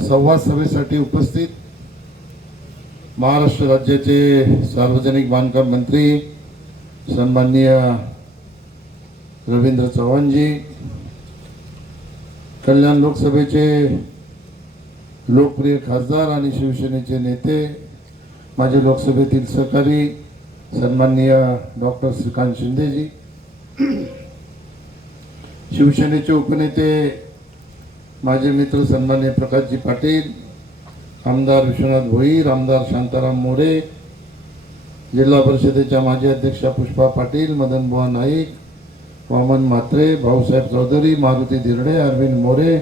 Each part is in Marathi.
संवाद सभेसाठी उपस्थित महाराष्ट्र राज्याचे सार्वजनिक बांधकाम मंत्री सन्माननीय रवींद्र चव्हाणजी कल्याण लोकसभेचे लोकप्रिय खासदार आणि शिवसेनेचे नेते माझे लोकसभेतील सहकारी सन्माननीय डॉक्टर श्रीकांत शिंदेजी शिवसेनेचे उपनेते माझे मित्र सन्मान्य प्रकाशजी पाटील आमदार विश्वनाथ भोईर आमदार शांताराम मोरे जिल्हा परिषदेच्या माजी अध्यक्षा पुष्पा पाटील मदन बुवा नाईक वामन म्हात्रे भाऊसाहेब चौधरी मारुती धिरडे अरविंद मोरे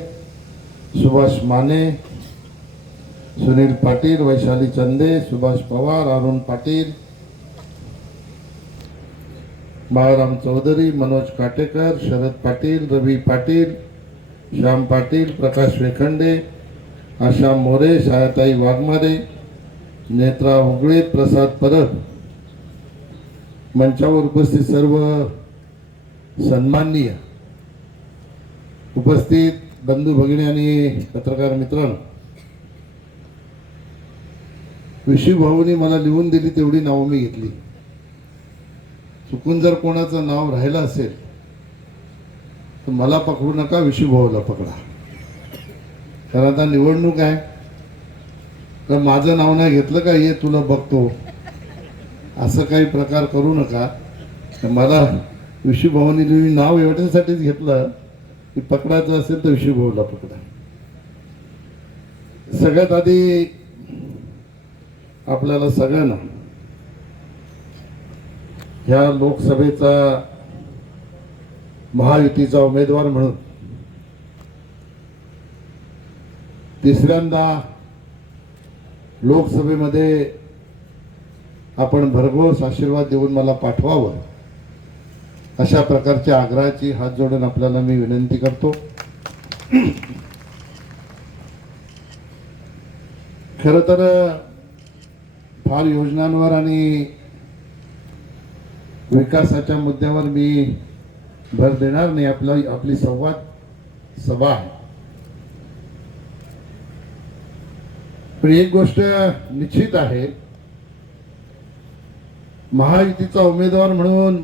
सुभाष माने सुनील पाटील वैशाली चंदे सुभाष पवार अरुण पाटील बाळाराम चौधरी मनोज काटेकर शरद पाटील रवी पाटील श्याम पाटील प्रकाश वेखंडे आशा मोरे छायाताई वाघमारे नेत्रा उगळे प्रसाद परब. मंचावर उपस्थित सर्व सन्माननीय उपस्थित बंधू भगिनी आणि पत्रकार मित्रांनो विशी भाऊनी मला लिहून दिली तेवढी नावं मी घेतली. चुकून जर कोणाचं नाव राहिलं असेल तर मला पकडू नका विशी पकडा. तर आता निवडणूक आहे. तर माझं नाव नाही घेतलं का? ये तुला बघतो. असं काही प्रकार करू नका. तर मला विशी भाऊनी मी नाव एवढ्यासाठीच घेतलं की पकडायचं असेल तर विशी पकडा. सगळ्यात आधी आपल्याला सगळ्यांना ह्या लोकसभेचा महायुतीचा उमेदवार म्हणून. तिसऱ्यांदा लोकसभेमध्ये आपण भरघोस आशीर्वाद देऊन मला पाठवावं अशा प्रकारच्या आग्रहाची हात जोडून आपल्याला मी विनंती करतो. खरं तर फार योजनांवर आणि विकासाच्या मुद्द्यावर मी भर देणार नाही आपला आपली संवाद सभा आहे. पण एक गोष्ट निश्चित आहे महायुतीचा उमेदवार म्हणून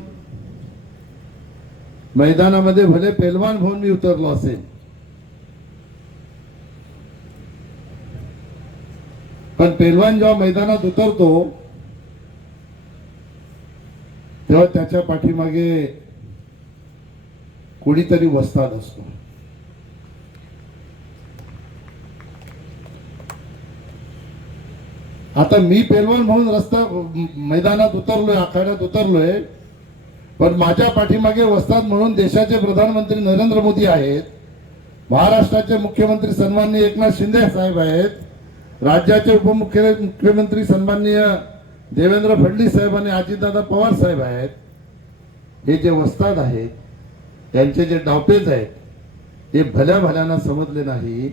मैदानामध्ये भले पेलवान होऊन मी उतरलो असेल पण पेलवान जेव्हा मैदानात उतरतो तेव्हा त्याच्या पाठीमागे कुणीतरी वस्ताद असतो. आता मी पेलवान म्हणून रस्ता मैदानात उतरलोय आखाड्यात उतरलोय पण माझ्या पाठीमागे वस्ताद म्हणून देशाचे प्रधानमंत्री नरेंद्र मोदी आहेत महाराष्ट्राचे मुख्यमंत्री सन्माननीय एकनाथ शिंदे साहेब आहेत राज्याचे उपमुख्य मुख्यमंत्री सन्माननीय देवेंद्र फडणवीस साहेब आणि अजितदादा पवार साहेब आहेत. हे जे वस्ताद आहेत त्यांचे जे डावपेच आहेत ते भल्या भल्याना समजले नाही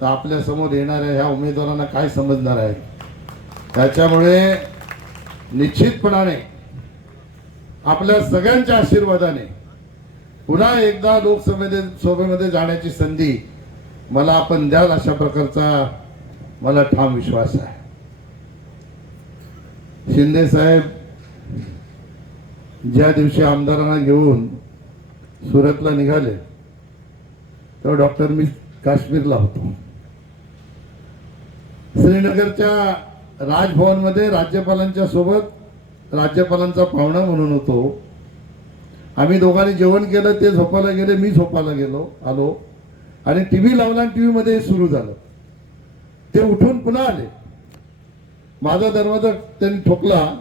तर आपल्यासमोर येणाऱ्या ह्या उमेदवारांना काय समजणार आहे त्याच्यामुळे निश्चितपणाने आपल्या सगळ्यांच्या आशीर्वादाने पुन्हा एकदा लोकसभेमध्ये सभेमध्ये जाण्याची संधी मला आपण द्याल अशा प्रकारचा मला ठाम विश्वास आहे. शिंदे साहेब ज्या दिवशी आमदारांना घेऊन सुरतला निघाले तेव्हा डॉक्टर मी काश्मीरला होतो. श्रीनगरच्या राजभवनमध्ये राज्यपालांच्या सोबत राज्यपालांचा पाहुणा म्हणून होतो. आम्ही दोघांनी जेवण केलं ते झोपायला गेले मी झोपायला गेलो आलो. आणि टी व्ही लावला आणि टी व्हीमध्ये सुरू झालं. ते उठून पुन्हा आले. माझा दरवाजा त्यांनी ठोकला.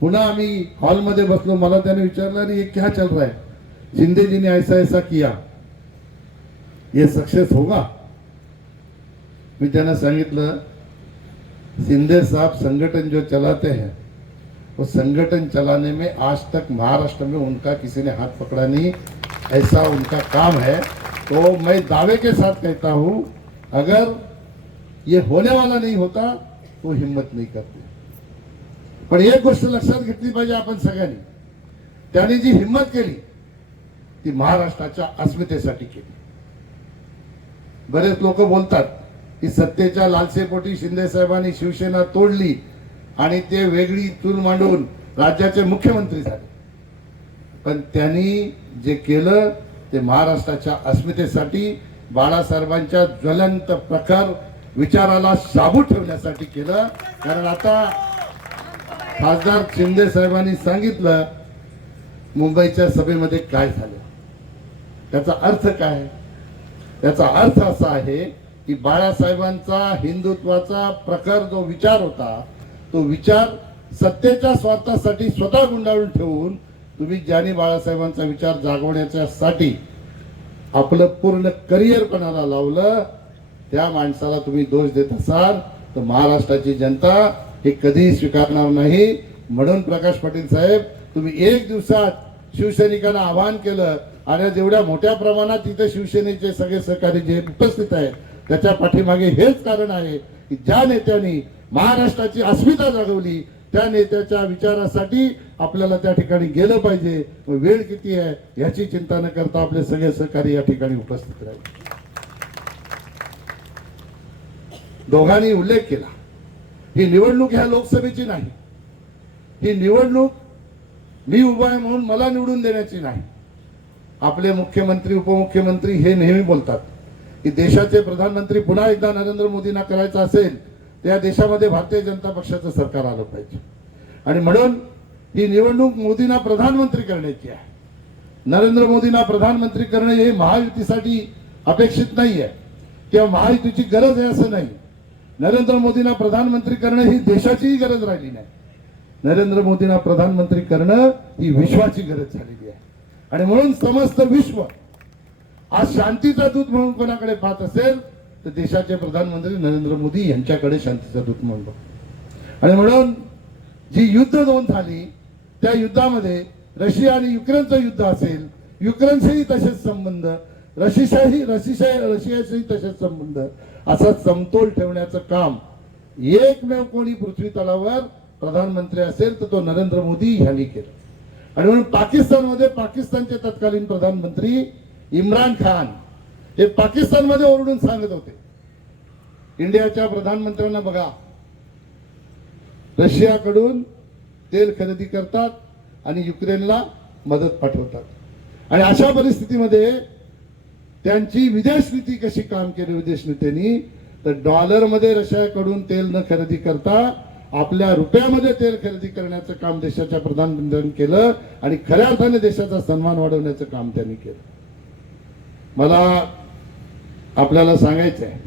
पुन्हा आम्ही हॉलमध्ये बसलो. मला त्याने विचारलं आणि हे क्या चल रहा है? शिंदे जी ने ऐसा ऐसा किया, ये सक्सेस होगा? मी सांगितलं शिंदे साहब संगठन जो चलाते हैं, वो संगठन चलाने में आज तक महाराष्ट्र में उनका किसी ने हाथ पकड़ा नहीं, ऐसा उनका काम है। तो मैं दावे के साथ कहता हूँ, अगर ये होने वाला नहीं होता तो हिम्मत नहीं करते। पण एक गोष्ट लक्षात घेतली पाहिजे आपण सगळ्यांनी त्यांनी जी हिंमत केली ती महाराष्ट्राच्या अस्मितेसाठी केली. बरेच लोक बोलतात की सत्तेच्या लालसेपोटी शिंदे साहेबांनी शिवसेना तोडली आणि ते वेगळी चूल मांडून राज्याचे मुख्यमंत्री झाले. पण त्यांनी जे केलं ते महाराष्ट्राच्या अस्मितेसाठी बाळासाहेबांच्या ज्वलंत प्रखर विचाराला साबू ठेवण्यासाठी केलं. कारण आता खासदार शिंदे साहेबांनी सांगितलं मुंबईच्या सभेमध्ये काय झालं? त्याचा अर्थ काय? त्याचा अर्थ असा आहे की बाळासाहेबांचा हिंदुत्वाचा प्रखर जो विचार होता तो विचार सत्तेच्या स्वार्थासाठी स्वतः गुंडाळून ठेवून तुम्ही ज्यांनी बाळासाहेबांचा विचार जागवण्याच्यासाठी आपलं पूर्ण करिअर कोणाला लावलं त्या माणसाला तुम्ही दोष देत असाल तर महाराष्ट्राची जनता हे कधीही स्वीकारणार नाही. म्हणून प्रकाश पाटील साहेब तुम्ही एक दिवसात शिवसैनिकांना आवाहन केलं आणि जेवढ्या मोठ्या प्रमाणात तिथे शिवसेनेचे सगळे सहकारी जे उपस्थित आहेत त्याच्या पाठीमागे हेच कारण आहे की ज्या नेत्यांनी महाराष्ट्राची अस्मिता जागवली त्या नेत्याच्या विचारासाठी आपल्याला त्या ठिकाणी गेलं पाहिजे. वेळ किती आहे याची चिंता न करता आपले सगळे सहकारी या ठिकाणी उपस्थित राहिले. दोघांनी उल्लेख केला. ही निवडणूक ह्या लोकसभेची नाही. ही निवडणूक मी उभा आहे म्हणून मला निवडून देण्याची नाही. आपले मुख्यमंत्री उपमुख्यमंत्री हे नेहमी बोलतात की देशाचे प्रधानमंत्री पुन्हा एकदा नरेंद्र मोदींना करायचं असेल त्या देशामध्ये भारतीय जनता पक्षाचं सरकार आलं पाहिजे. आणि म्हणून ही निवडणूक मोदींना प्रधानमंत्री करण्याची आहे. नरेंद्र मोदींना प्रधानमंत्री करणे हे महायुतीसाठी अपेक्षित नाही आहे किंवा महायुतीची गरज आहे असं नाही. नरेंद्र मोदींना प्रधानमंत्री करणं ही देशाचीही गरज राहिली नाही. नरेंद्र मोदींना प्रधानमंत्री करणं ही विश्वाची गरज झालेली आहे. आणि म्हणून समस्त विश्व आज शांतीचा दूत म्हणून कोणाकडे पाहत असेल तर देशाचे प्रधानमंत्री नरेंद्र मोदी यांच्याकडे शांतीचा दूत म्हणून आणि म्हणून जी युद्ध दोन झाली त्या युद्धामध्ये रशिया आणि युक्रेनचं युद्ध असेल युक्रेनशीही तसेच संबंध रशियाशी रशिया रशियाशीही तसेच संबंध असा समतोल ठेवण्याचं काम एकमेव कोणी पृथ्वी तलावर प्रधानमंत्री असेल तर तो नरेंद्र मोदी ह्यांनी केलं. आणि म्हणून पाकिस्तानमध्ये पाकिस्तानचे तत्कालीन प्रधानमंत्री इम्रान खान हे पाकिस्तानमध्ये ओरडून सांगत होते. इंडियाच्या प्रधानमंत्र्यांना बघा. रशियाकडून तेल खरेदी करतात आणि युक्रेनला मदत पाठवतात. आणि अशा परिस्थितीमध्ये त्यांची विदेश नीती कशी काम केली विदेश नेत्यांनी? तर डॉलरमध्ये रशियाकडून तेल न खरेदी करता आपल्या रुपयामध्ये तेल खरेदी करण्याचं काम देशाच्या प्रधानमंत्र्यांनी केलं आणि खऱ्या अर्थाने देशाचा सन्मान वाढवण्याचं काम त्यांनी केलं. मला आपल्याला सांगायचं आहे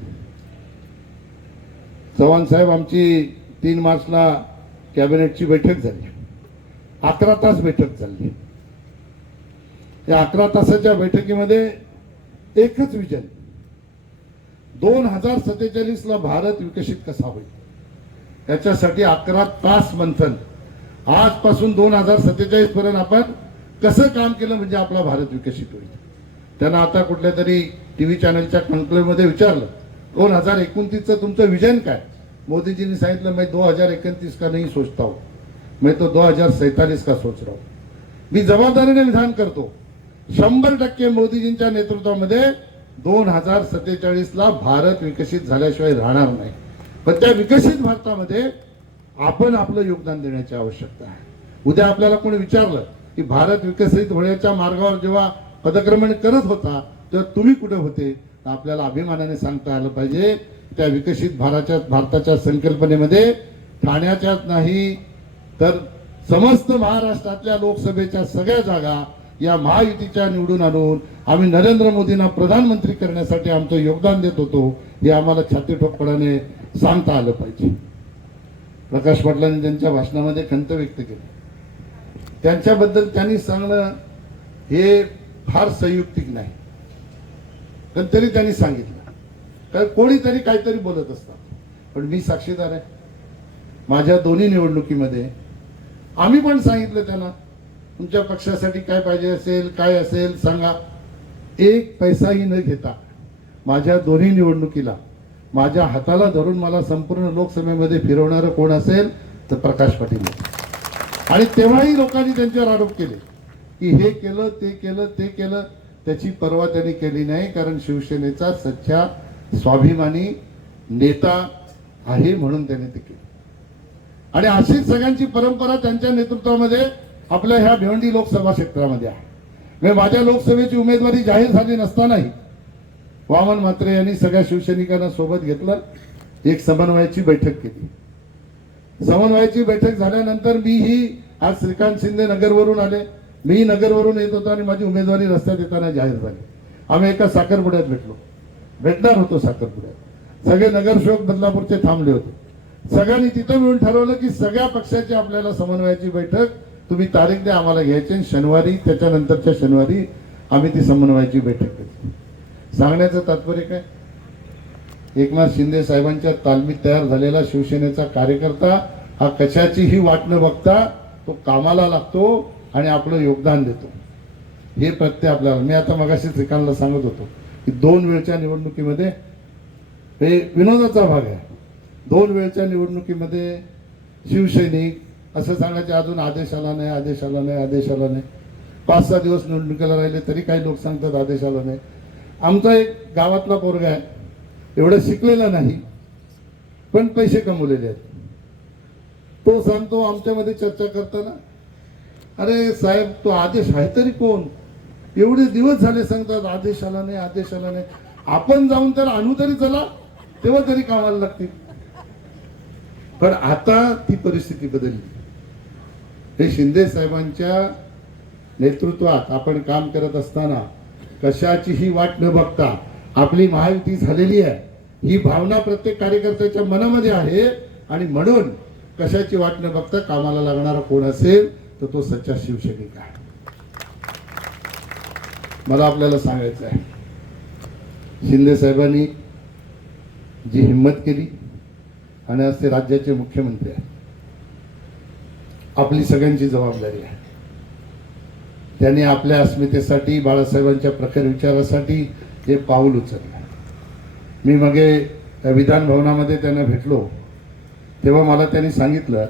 चव्हाण साहेब आमची तीन मार्चला कॅबिनेटची बैठक झाली. अकरा तास बैठक चालली. या अकरा तासाच्या बैठकीमध्ये एकच विजन दोन हजार सत्तेचाळीसला भारत विकसित कसा होईल? त्याच्यासाठी अकरा तास मंथन. आजपासून दोन हजार सत्तेचाळीस पर्यंत आपण कसं काम केलं म्हणजे आपला भारत विकसित होईल. त्यांना आता कुठल्या तरी टीव्ही चॅनलच्या कॉन्क्लेव्हमध्ये विचारलं दोन हजार एकोणतीसचं तुमचं विजन काय? मोदीजींनी सांगितलं मी दो हजार एकोणतीस का नाही सोचता हो मी तो दो हजार सैतालीस का सोच रहा हूं मी जबाबदारीने विधान करतो. शंभर टक्के मोदीजींच्या नेतृत्वामध्ये दोन हजार सत्तेचाळीसला भारत विकसित झाल्याशिवाय राहणार नाही. पण त्या विकसित भारतामध्ये आपण आपलं योगदान देण्याची आवश्यकता आहे. उद्या आपल्याला कोणी विचारलं की भारत विकसित होण्याच्या मार्गावर जेव्हा पदक्रमण करत होता तेव्हा तुम्ही कुठे होते? तर आपल्याला अभिमानाने सांगता आलं पाहिजे त्या विकसित भारताच्या भारताच्या संकल्पनेमध्ये ठाण्याच्याच नाही तर समस्त महाराष्ट्रातल्या लोकसभेच्या सगळ्या जागा या महायुतीच्या निवडून आणून आम्ही नरेंद्र मोदींना प्रधानमंत्री करण्यासाठी आमचं योगदान देत होतो हे आम्हाला छाती ठोकपणाने सांगता आलं पाहिजे. प्रकाश पाटलांनी त्यांच्या भाषणामध्ये खंत व्यक्त केली. त्यांच्याबद्दल त्यांनी सांगणं हे फार संयुक्तिक नाही. पण तरी त्यांनी सांगितलं. कारण कोणीतरी काहीतरी बोलत असतात. पण मी साक्षीदार आहे. माझ्या दोन्ही निवडणुकीमध्ये आम्ही पण सांगितलं त्यांना तुमच्या पक्षासाठी काय पाहिजे असेल काय असेल सांगा. एक पैसाही न घेता माझ्या दोन्ही निवडणुकीला माझ्या हाताला धरून मला संपूर्ण लोकसभेमध्ये फिरवणारं कोण असेल तर प्रकाश पाटील. आणि तेव्हाही लोकांनी त्यांच्यावर आरोप केले की हे केलं ते केलं ते केलं. त्याची पर्वा त्यांनी केली नाही कारण शिवसेनेचा सच्चा स्वाभिमानी नेता आहे म्हणून त्याने ते केलं. आणि अशीच सगळ्यांची परंपरा त्यांच्या नेतृत्वामध्ये आपल्या ह्या भिवंडी लोकसभा क्षेत्रामध्ये आहे. म्हणजे माझ्या लोकसभेची उमेदवारी जाहीर झाली नसतानाही वामन म्हात्रे यांनी सगळ्या शिवसैनिकांना सोबत घेतलं एक समन्वयाची बैठक केली. समन्वयाची बैठक झाल्यानंतर मी ही आज श्रीकांत शिंदे नगरवरून आले. मी नगरवरून येत होतो आणि माझी उमेदवारी रस्त्यात येताना जाहीर झाली. आम्ही एका साखरपुड्यात भेटलो. भेटणार होतो साखरपुड्यात. सगळे नगरसेवक बदलापूरचे थांबले होते. सगळ्यांनी तिथं मिळून ठरवलं की सगळ्या पक्षाची आपल्याला समन्वयाची बैठक तुम्ही तारीख द्या आम्हाला घ्यायची आणि शनिवारी त्याच्यानंतरच्या शनिवारी आम्ही ती समन्वयाची बैठक घेतली. सांगण्याचं तात्पर्य काय? एकनाथ शिंदे साहेबांच्या तालमीत तयार झालेला शिवसेनेचा कार्यकर्ता हा कशाचीही वाट न बघता तो कामाला लागतो आणि आपलं योगदान देतो. हे प्रत्यय आपल्याला मी आता मगाशी श्रीकांतला सांगत होतो की दोन वेळच्या निवडणुकीमध्ये हे विनोदाचा भाग आहे. दोन वेळच्या निवडणुकीमध्ये शिवसैनिक असं सांगायचे अजून आदेश आला नाही आदेश आला नाही आदेश आला नाही. पाच सहा दिवस निवडणुकीला राहिले तरी काही लोक सांगतात आदेश आला नाही. आमचा एक गावातला पोरगा आहे. एवढं शिकलेला नाही पण पैसे कमवलेले आहेत. तो सांगतो आमच्यामध्ये चर्चा करताना अरे साहेब तो आदेश आहे तरी कोण? एवढे दिवस झाले सांगतात आदेश आला नाही आदेश आला नाही. आपण जाऊन त्याला आणू तरी चला तेव्हा तरी कामाला लागतील. पण आता ती परिस्थिती बदलली. हे शिंदे साहेबांच्या नेतृत्वात आपण काम करत असताना कशाचीही वाट न बघता आपली महायुती झालेली आहे. ही भावना प्रत्येक कार्यकर्त्याच्या मनामध्ये आहे आणि म्हणून कशाची वाट न बघता कामाला लागणारा कोण असेल तर तो सच्चा शिवसैनिक आहे. मला आपल्याला सांगायचं आहे. शिंदे साहेबांनी जी हिंमत केली आणि आज ते राज्याचे मुख्यमंत्री आहेत. आपली सगळ्यांची जबाबदारी आहे. त्यांनी आपल्या अस्मितेसाठी बाळासाहेबांच्या प्रखर विचारासाठी हे पाऊल उचललं. मी मागे विधान भवनामध्ये त्यांना भेटलो. तेव्हा मला त्यांनी सांगितलं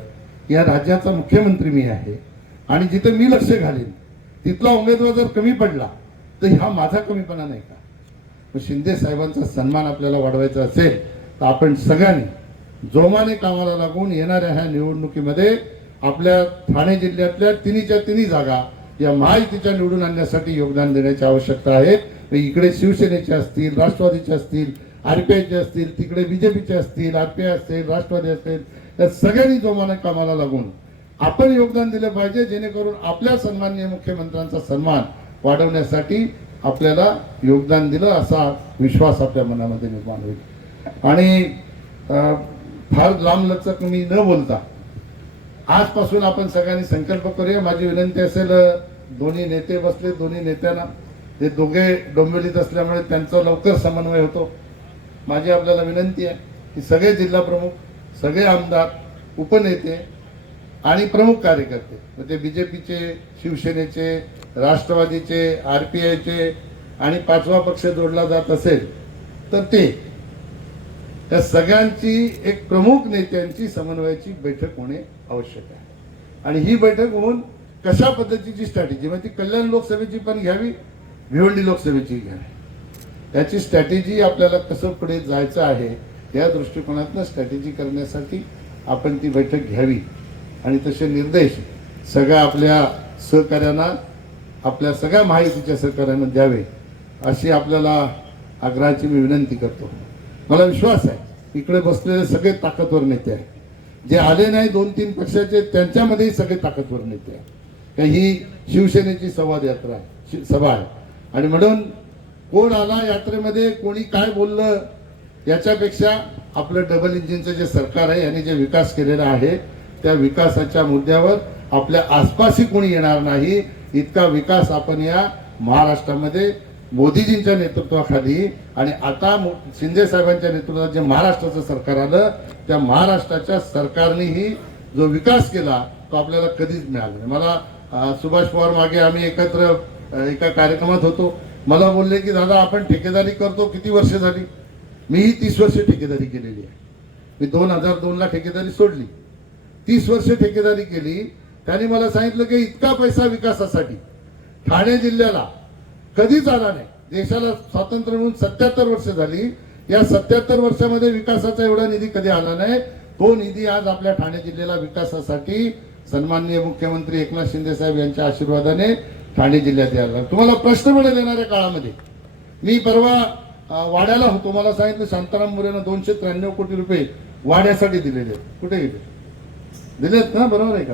की या राज्याचा मुख्यमंत्री मी आहे आणि जिथं मी लक्ष घालीन तिथला उमेदवार जर कमी पडला तर हा माझा कमीपणा नाही का? मग शिंदे साहेबांचा सन्मान आपल्याला वाढवायचा असेल तर आपण सगळ्यांनी जोमाने कामाला लागून येणाऱ्या ह्या निवडणुकीमध्ये आपल्या ठाणे जिल्ह्यातल्या तिन्हीच्या तिन्ही जागा या महायुतीच्या निवडून आणण्यासाठी योगदान देण्याची आवश्यकता आहे. इकडे शिवसेनेचे असतील राष्ट्रवादीचे असतील आर पी आयचे असतील तिकडे बीजेपीचे असतील आर पी आय असेल राष्ट्रवादी असेल या सगळ्यांनी जोमाने कामाला लागून आपण योगदान दिलं पाहिजे जेणेकरून आपल्या सन्माननीय मुख्यमंत्र्यांचा सन्मान वाढवण्यासाठी आपल्याला योगदान दिलं असा विश्वास आपल्या मनामध्ये निर्माण होईल. आणि फार लांबलचक मी न बोलता आजपासून आपण सगळ्यांनी संकल्प करूया. माझी विनंती असेल दोन्ही नेते बसले दोन्ही नेत्यांना. ते दोघे डोंबिवलीत असल्यामुळे त्यांचा लवकर समन्वय होतो. माझी आपल्याला विनंती आहे की सगळे जिल्हा प्रमुख सगळे आमदार उपनेते आणि प्रमुख कार्यकर्ते म्हणजे बी जे पीचे शिवसेनेचे राष्ट्रवादीचे आर पी आयचे आणि पाचवा पक्ष जोडला जात असेल तर ते त्या सगळ्यांची एक प्रमुख नेत्यांची समन्वयाची बैठक होणे आवश्यक आहे. आणि ही बैठक होऊन कशा पद्धतीची स्ट्रॅटेजी म्हणजे ती कल्याण लोकसभेची पण घ्यावी भिवंडी लोकसभेची घ्यावी. त्याची स्ट्रॅटेजी आपल्याला कसं पुढे जायचं आहे या दृष्टिकोनातनं स्ट्रॅटेजी करण्यासाठी आपण ती बैठक घ्यावी. आणि तसे निर्देश सगळ्या आपल्या सहकार्यांना आपल्या सगळ्या माहितीच्या सहकार्यांना द्यावे अशी आपल्याला आग्रहाची मी विनंती करतो. मला विश्वास आहे इकडे बसलेले सगळे ताकदवर नेते आहेत. जे आले नाही दोन तीन पक्षाचे त्यांच्यामध्येही सगळे ताकदवर नेते ही शिवसेनेची संवाद यात्रा आहे सभा आहे. आणि म्हणून कोण आला यात्रेमध्ये कोणी काय बोललं याच्यापेक्षा आपलं डबल इंजिनचं जे सरकार आहे यांनी जे विकास केलेला आहे त्या विकासाच्या मुद्द्यावर आपल्या आसपासही कोणी येणार नाही इतका विकास आपण या महाराष्ट्रामध्ये मोदीजींच्या नेतृत्वाखाली आणि आता मो- शिंदे साहेबांच्या नेतृत्वात जे महाराष्ट्राचं सरकार आलं त्या महाराष्ट्राच्या सरकारनेही जो विकास केला तो आपल्याला कधीच मिळाला नाही. मला सुभाष पवार मागे आम्ही एकत्र एका कार्यक्रमात होतो. मला बोलले की दादा आपण ठेकेदारी करतो किती वर्ष झाली? मीही तीस वर्ष ठेकेदारी केलेली आहे. मी दोन हजार दोनला ठेकेदारी सोडली. तीस वर्ष ठेकेदारी केली. त्यांनी मला सांगितलं की इतका पैसा विकासासाठी ठाणे जिल्ह्याला कधीच आला नाही? देशाला स्वातंत्र्य मिळून सत्याहत्तर वर्ष झाली. या सत्याहत्तर वर्षामध्ये विकासाचा एवढा निधी कधी आला नाही? तो निधी आज आपल्या ठाणे जिल्ह्याला विकासासाठी सन्माननीय मुख्यमंत्री एकनाथ शिंदे साहेब यांच्या आशीर्वादाने ठाणे जिल्ह्यात यायला तुम्हाला प्रश्न मिळेल येणाऱ्या काळामध्ये. मी परवा वाड्याला होतो. मला सांगितलं शांताराम मोरेनं दोनशे त्र्याण्णव कोटी रुपये वाड्यासाठी दिलेले आहेत. कुठे गेले? दिलेत ना? बरोबर आहे का?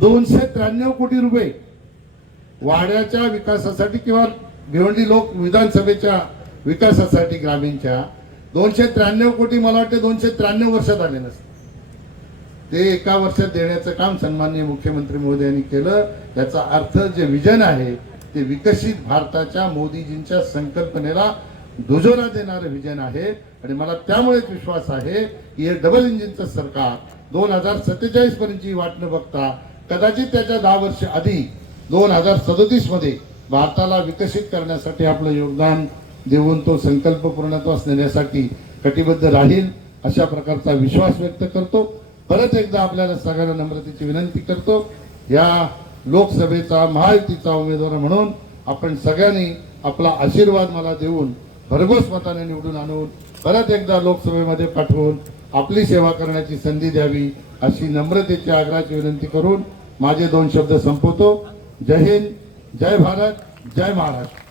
दोनशे त्र्याण्णव कोटी रुपये वाड्याच्या विकासासाठी किंवा भिवंडी लोक विधानसभेच्या विकासासाठी ग्रामीणच्या दोनशे त्र्याण्णव कोटी मला वाटते दोनशे त्र्याण्णव वर्षात आले नसते ते एका वर्षात देण्याचं काम सन्माननीय मुख्यमंत्री मोदी यांनी केलं. याचा अर्थ जे विजन आहे ते विकसित भारताच्या मोदीजींच्या संकल्पनेला दुजोरा देणारं विजन आहे. आणि मला त्यामुळेच विश्वास आहे की हे डबल इंजिनचं सरकार दोन हजार सत्तेचाळीस पर्यंतची वाट न बघता कदाचित त्याच्या दहा वर्ष आधी दोन हजार सदोतीसमध्ये भारताला विकसित करण्यासाठी आपलं योगदान देऊन तो संकल्प पूर्णत्वास नेण्यासाठी कटिबद्ध राहील अशा प्रकारचा विश्वास व्यक्त करतो. परत एकदा आपल्याला सगळ्यांना नम्रतेची विनंती करतो. या लोकसभेचा महायुतीचा उमेदवार म्हणून आपण सगळ्यांनी आपला आशीर्वाद मला देऊन भरघोस मताने निवडून आणून परत एकदा लोकसभेमध्ये पाठवून आपली सेवा करण्याची संधी द्यावी अशी नम्रतेची आग्रहाची विनंती करून माझे दोन शब्द संपवतो. जय हिंद जय भारत जय महाराष्ट्र.